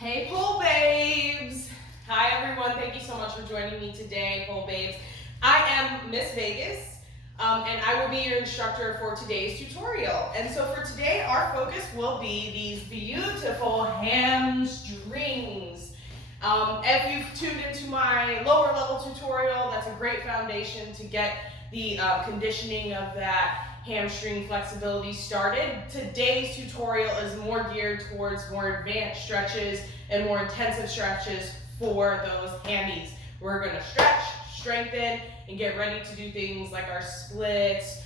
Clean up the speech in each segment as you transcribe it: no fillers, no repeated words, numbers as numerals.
Hey Pole Babes! Hi everyone, thank you so much for joining me today, Pole Babes. I am Miss Vegas, and I will be your instructor for today's tutorial. And so for today, our focus will be these beautiful hamstrings. If you've tuned into my lower level tutorial, that's a great foundation to get the conditioning of that hamstring flexibility started. Today's tutorial is more geared towards more advanced stretches and more intensive stretches for those hammies. We're gonna stretch, strengthen, and get ready to do things like our splits,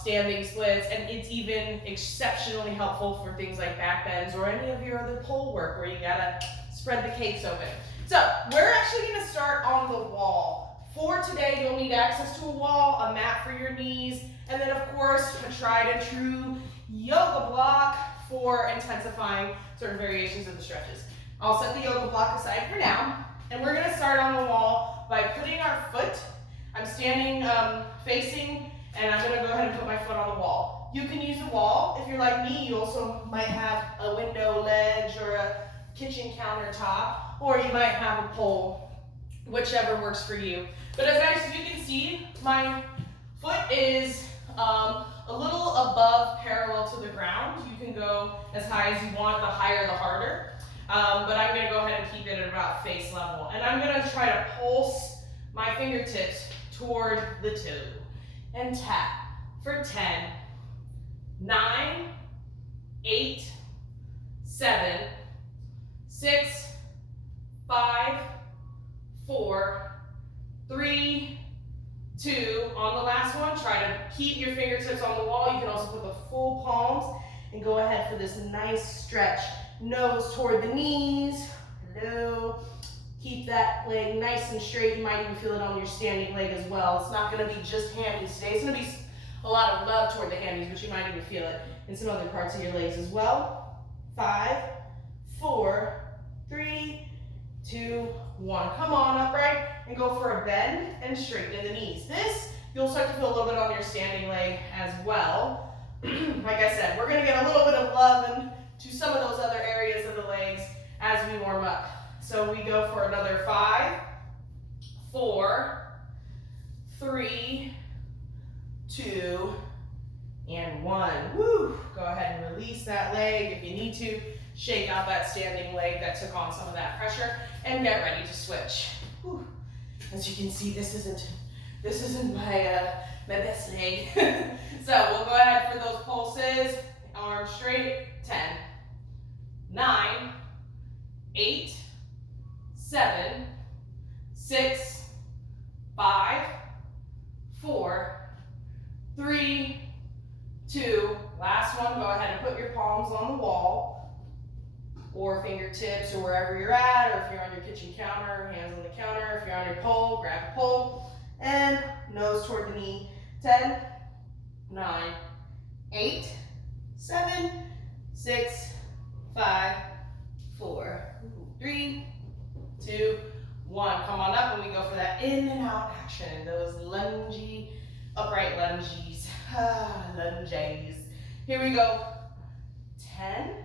standing splits, and it's even exceptionally helpful for things like back bends or any of your other pole work where you gotta spread the cakes open. So we're actually gonna start on the wall. For today, you'll need access to a wall, a mat for your knees, and then of course, a tried and true yoga block for intensifying certain variations of the stretches. I'll set the yoga block aside for now, and we're gonna start on the wall by putting our foot, I'm standing facing, and I'm gonna go ahead and put my foot on the wall. You can use the wall. If you're like me, you also might have a window ledge or a kitchen countertop, or you might have a pole, whichever works for you. But as you can see, my foot is a little above parallel to the ground. You can go as high as you want, the higher the harder. But I'm gonna go ahead and keep it at about face level. And I'm gonna try to pulse my fingertips toward the toe and tap for 10, 9, 8, 7, 6, 5, 4, 3, 2. On the last one, try to keep your fingertips on the wall. You can also put the full palms and go ahead for this nice stretch. Nose toward the knees. Hello. Keep that leg nice and straight. You might even feel it on your standing leg as well. It's not going to be just hammies today. It's going to be a lot of love toward the hammies, but you might even feel it in some other parts of your legs as well. 5, 4, 3, 2, 1. Come on upright and go for a bend and straighten the knees. This, you'll start to feel a little bit on your standing leg as well. Like I said, we're gonna get a little bit of love into some of those other areas of the legs as we warm up. So we go for another 5, 4, 3, 2, and 1. Woo! Go ahead and release that leg if you need to. Shake out that standing leg that took on some of that pressure and get ready to switch. Whew. As you can see, this isn't my best leg. So we'll go ahead for those pulses. Arms straight. 10, 9, 8, 7, 6, 5, 4, 3, 2. Last one. Go ahead and put your palms on the wall, or fingertips, or wherever you're at, or if you're on your kitchen counter, hands on the counter. If you're on your pole, grab a pole, and nose toward the knee. 10, 9, 8, 7, 6, 5, 4, 3, 2, 1. Come on up, and we go for that in and out action. Those lungy, upright lunges. Lunges. Here we go. 10,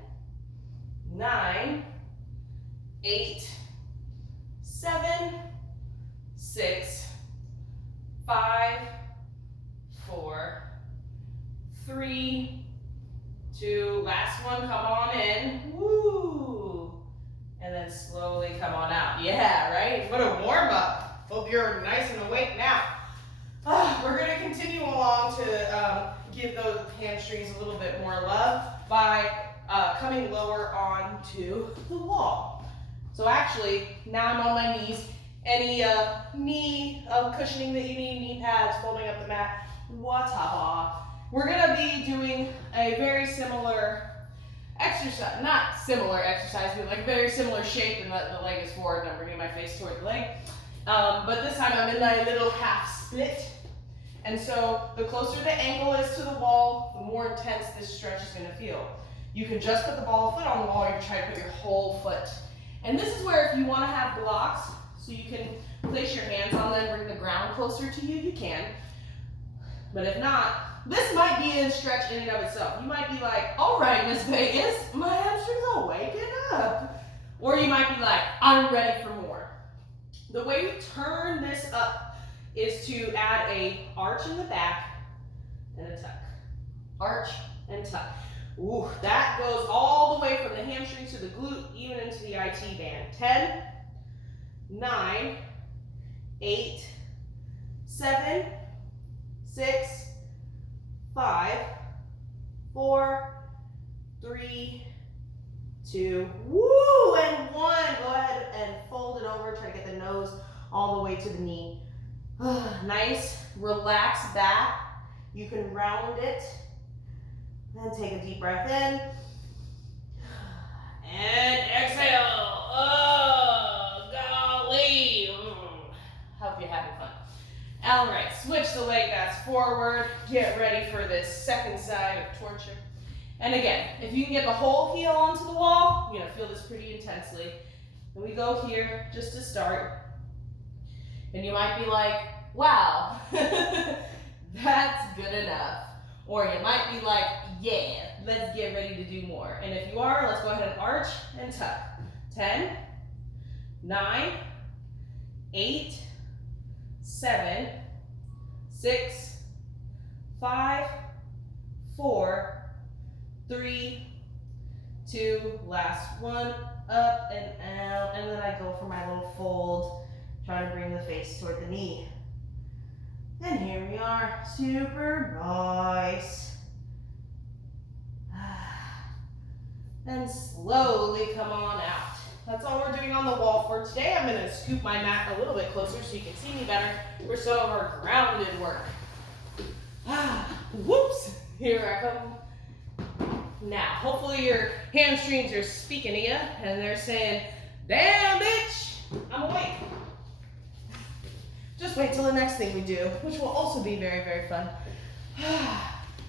9, 8, 7, 6, 5, 4, 3, 2. Last one, come on in. Woo! And then slowly come on out. Yeah, right? What a warm up. Hope you're nice and awake now. We're going to continue along to give those hamstrings a little bit more love by coming lower onto the wall. So actually, now I'm on my knees. Any knee cushioning that you need, knee pads, folding up the mat, whatever. We're gonna be doing a very similar exercise, not similar exercise, but like very similar shape in that the leg is forward and I'm bringing my face toward the leg. But this time I'm in my little half split. And so the closer the ankle is to the wall, the more intense this stretch is gonna feel. You can just put the ball foot on the wall, or you can try to put your whole foot. And this is where if you want to have blocks, so you can place your hands on them, bring the ground closer to you, you can. But if not, this might be a stretch in and of itself. You might be like, all right, Miss Vegas, my hamstrings are waking up. Or you might be like, I'm ready for more. The way we turn this up is to add a arch in the back and a tuck. Arch and tuck. Ooh, that goes all the way from the hamstring to the glute, even into the IT band. 10, 9, 8, 7, 6, 5, 4, 3, 2, woo, and 1. Go ahead and fold it over. Try to get the nose all the way to the knee. Nice, relaxed back. You can round it. And take a deep breath in. And exhale. Oh, golly. Hope you're having fun. All right, switch the leg backs forward. Get ready for this second side of torture. And again, if you can get the whole heel onto the wall, you're gonna feel this pretty intensely. And we go here just to start. And you might be like, wow, that's good enough. Or you might be like, yeah, let's get ready to do more. And if you are, let's go ahead and arch and tuck. 10, 9, 8, 7, 6, 5, 4, 3, 2, last one, up and out. And then I go for my little fold, trying to bring the face toward the knee. And here we are, super nice. And slowly come on out. That's all we're doing on the wall for today. I'm gonna scoop my mat a little bit closer so you can see me better for some of our grounded work. Whoops, here I come. Now, hopefully your hamstrings are speaking to you and they're saying, damn bitch, I'm awake. Just wait till the next thing we do, which will also be very, very fun.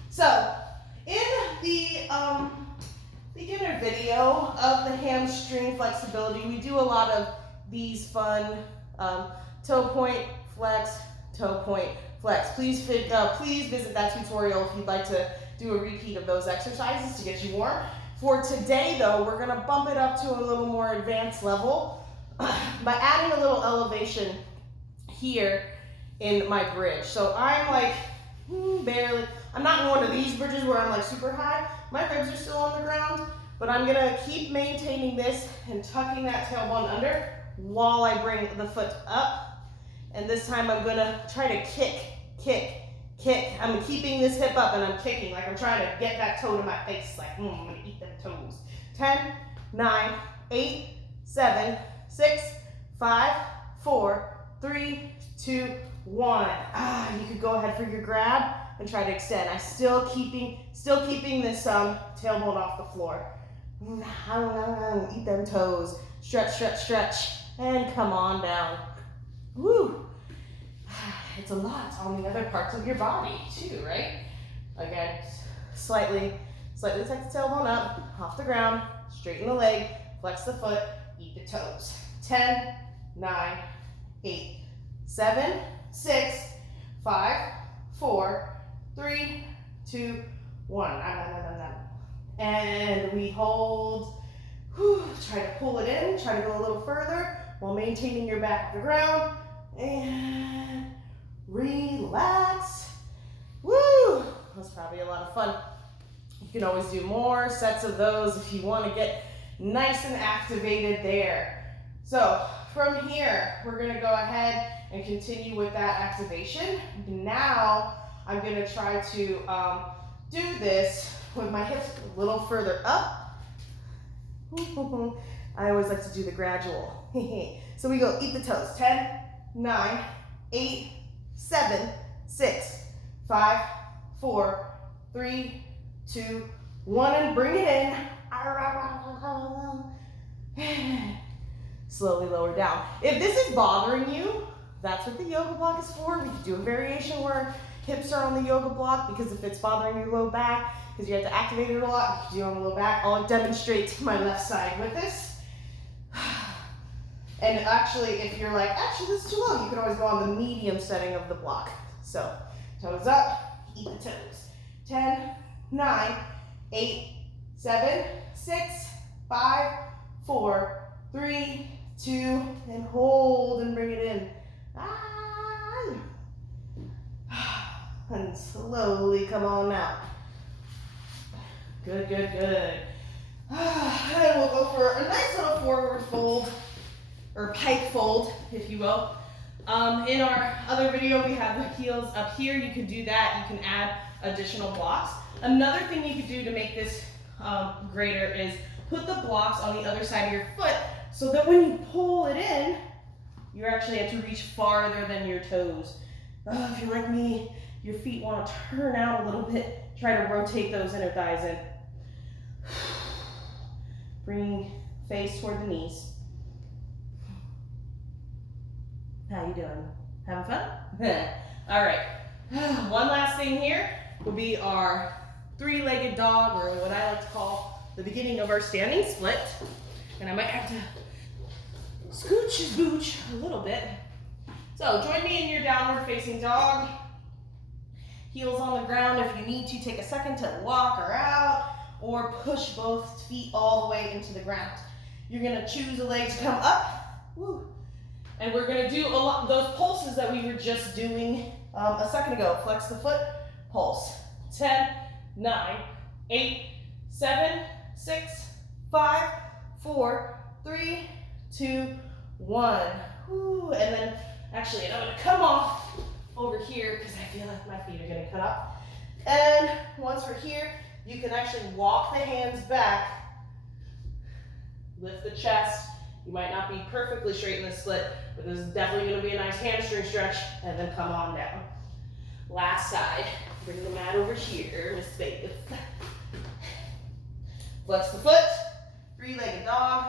So, in the beginner video of the hamstring flexibility, we do a lot of these fun toe point flex, toe point flex. Please visit that tutorial if you'd like to do a repeat of those exercises to get you warm. For today though, we're gonna bump it up to a little more advanced level by adding a little elevation here in my bridge. So I'm like barely, I'm not in one of these bridges where I'm like super high. My ribs are still on the ground, but I'm gonna keep maintaining this and tucking that tailbone under while I bring the foot up. And this time I'm gonna try to kick. I'm keeping this hip up and I'm kicking, like I'm trying to get that toe to my face, like I'm gonna eat them toes. 10, 9, 8, 7, 6, 5, 4, 3, 2, 1. You could go ahead for your grab and try to extend. I'm still keeping this tailbone off the floor. Eat them toes. Stretch, and come on down. Woo! It's a lot on the other parts of your body too, right? Again, slightly take the tailbone up, off the ground, straighten the leg, flex the foot, eat the toes. 10, 9, 8, 7, 6, 5, 4, 3, 2, 1. And we hold. Try to pull it in, try to go a little further while maintaining your back off the ground. And relax. Woo! That's probably a lot of fun. You can always do more sets of those if you want to get nice and activated there. So from here, we're going to go ahead and continue with that activation. Now I'm going to try to do this with my hips a little further up. I always like to do the gradual. So we go eat the toes. 10, 9, 8, 7, 6, 5, 4, 3, 2, 1, and bring it in. Slowly lower down. If this is bothering you, that's what the yoga block is for. We can do a variation where hips are on the yoga block, because if it's bothering your low back, because you have to activate it a lot, you can do it on the low back. I'll demonstrate my left side with this. And actually, if you're like, actually this is too low, you can always go on the medium setting of the block. So, toes up, eat the toes. 10, 9, 8, 7, 6, 5, 4, 3, 2, and hold and bring it in. And slowly come on out. Good, good, good. And we'll go for a nice little forward fold, or pike fold, if you will. In our other video, we have the heels up here. You can do that. You can add additional blocks. Another thing you could do to make this greater is put the blocks on the other side of your foot so that when you pull it in, you actually have to reach farther than your toes. If you're like me, your feet want to turn out a little bit. Try to rotate those inner thighs in. Bringing face toward the knees. How you doing? Having fun? All right. One last thing here will be our three-legged dog, or what I like to call the beginning of our standing split. And I might have to scooch and booch a little bit. So join me in your downward facing dog. Heels on the ground. If you need to, take a second to walk her out or push both feet all the way into the ground. You're gonna choose a leg to come up. Woo. And we're gonna do those pulses that we were just doing a second ago. Flex the foot, pulse. 10, 9, 8, 7, 6, 5, 4, 3, 2, 1. Woo. And then actually, I'm gonna come off over here because I feel like my feet are gonna cut off. And once we're here, you can actually walk the hands back, lift the chest. You might not be perfectly straight in the split, but this is definitely gonna be a nice hamstring stretch, and then come on down. Last side, bring the mat over here, Miss Faith. Flex the foot, three-legged dog,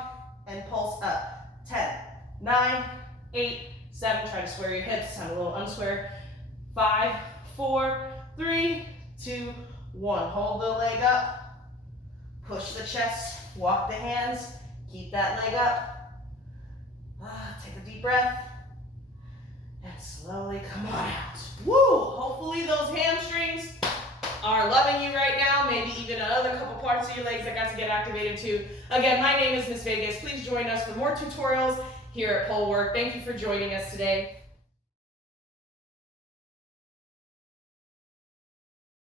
and pulse up. 10, 9, 8, 7, try to square your hips, I'm a little unsquare. 5, 4, 3, 2, 1. Hold the leg up, push the chest, walk the hands, keep that leg up. Take a deep breath, and slowly come on out. Woo! Hopefully those hamstrings are loving you right now, maybe even another couple parts of your legs that got to get activated too. Again, my name is Miss Vegas. Please join us for more tutorials here at PoleWerk. Thank you for joining us today.